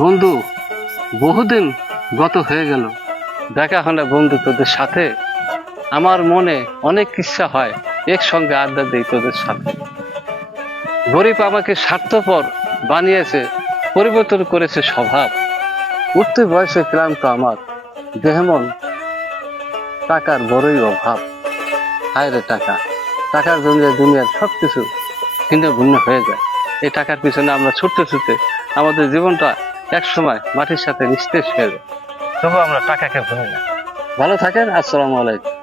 বন্ধু, বহুদিন গত হয়ে গেল, দেখা হয় না বন্ধু তোদের সাথে। আমার মনে অনেক ইচ্ছা হয় একসঙ্গে আড্ডা দিই তোদের সাথে। গরিব আমাকে স্বার্থপর বানিয়েছে, পরিবর্তন করেছে স্বভাব। উঠতে বয়সে ক্লান্ত আমার, দেহমন টাকার বড়ই অভাব। হায় রে টাকা, টাকার জন্য দুনিয়ার সবকিছু ভিন্ন ভিন্ন হয়ে যায়। এই টাকার পিছনে আমরা ছুটতে ছুটতে আমাদের জীবনটা একসময় মাটির সাথে নিস্তেজ হয়ে যায়। তবু আমরা টাকাকে ভুলে যাই। ভালো থাকেন। আসসালামু আলাইকুম।